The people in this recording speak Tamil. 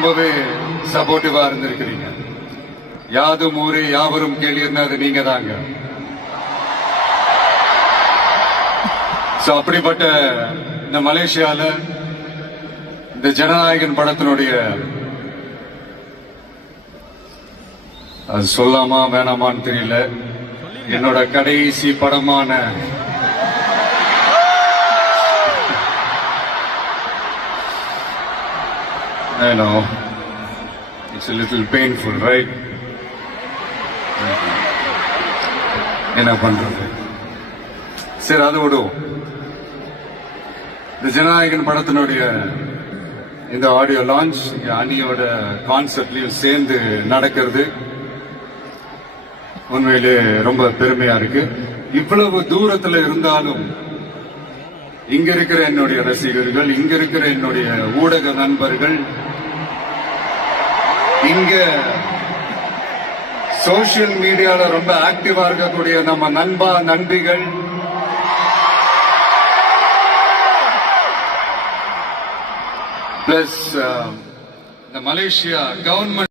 ரொம்பவே சப்போர்ட்டிவா இருந்திருக்கிறீங்க. யாதும் ஊரே யாவரும் கேளீர்னு அது நீங்க தாங்க. அப்படிப்பட்ட இந்த மலேசியால இந்த ஜனநாயகன் படத்தினுடைய அது சொல்லாமா வேணாமான்னு தெரியல, என்னோட கடைசி படமான I know it's a little painful, right? என்ன பண்றது, சரி அதை விடுவோம். இந்த ஜனநாயகன் படத்தினுடைய இந்த ஆடியோ லான்ச் அணியோட கான்செப்ட்லயும் சேர்ந்து நடக்கிறது உண்மையிலே ரொம்ப பெருமையா இருக்கு. இவ்வளவு தூரத்துல இருந்தாலும் இங்க இருக்கிற என்னுடைய ரசிகர்கள், இங்க இருக்கிற என்னுடைய ஊடக நண்பர்கள், இங்க சோசியல் மீடியால ரொம்ப ஆக்டிவா இருக்கக்கூடிய நம்ம நண்பிகள், பிளஸ் இந்த மலேசியா கவர்மெண்ட்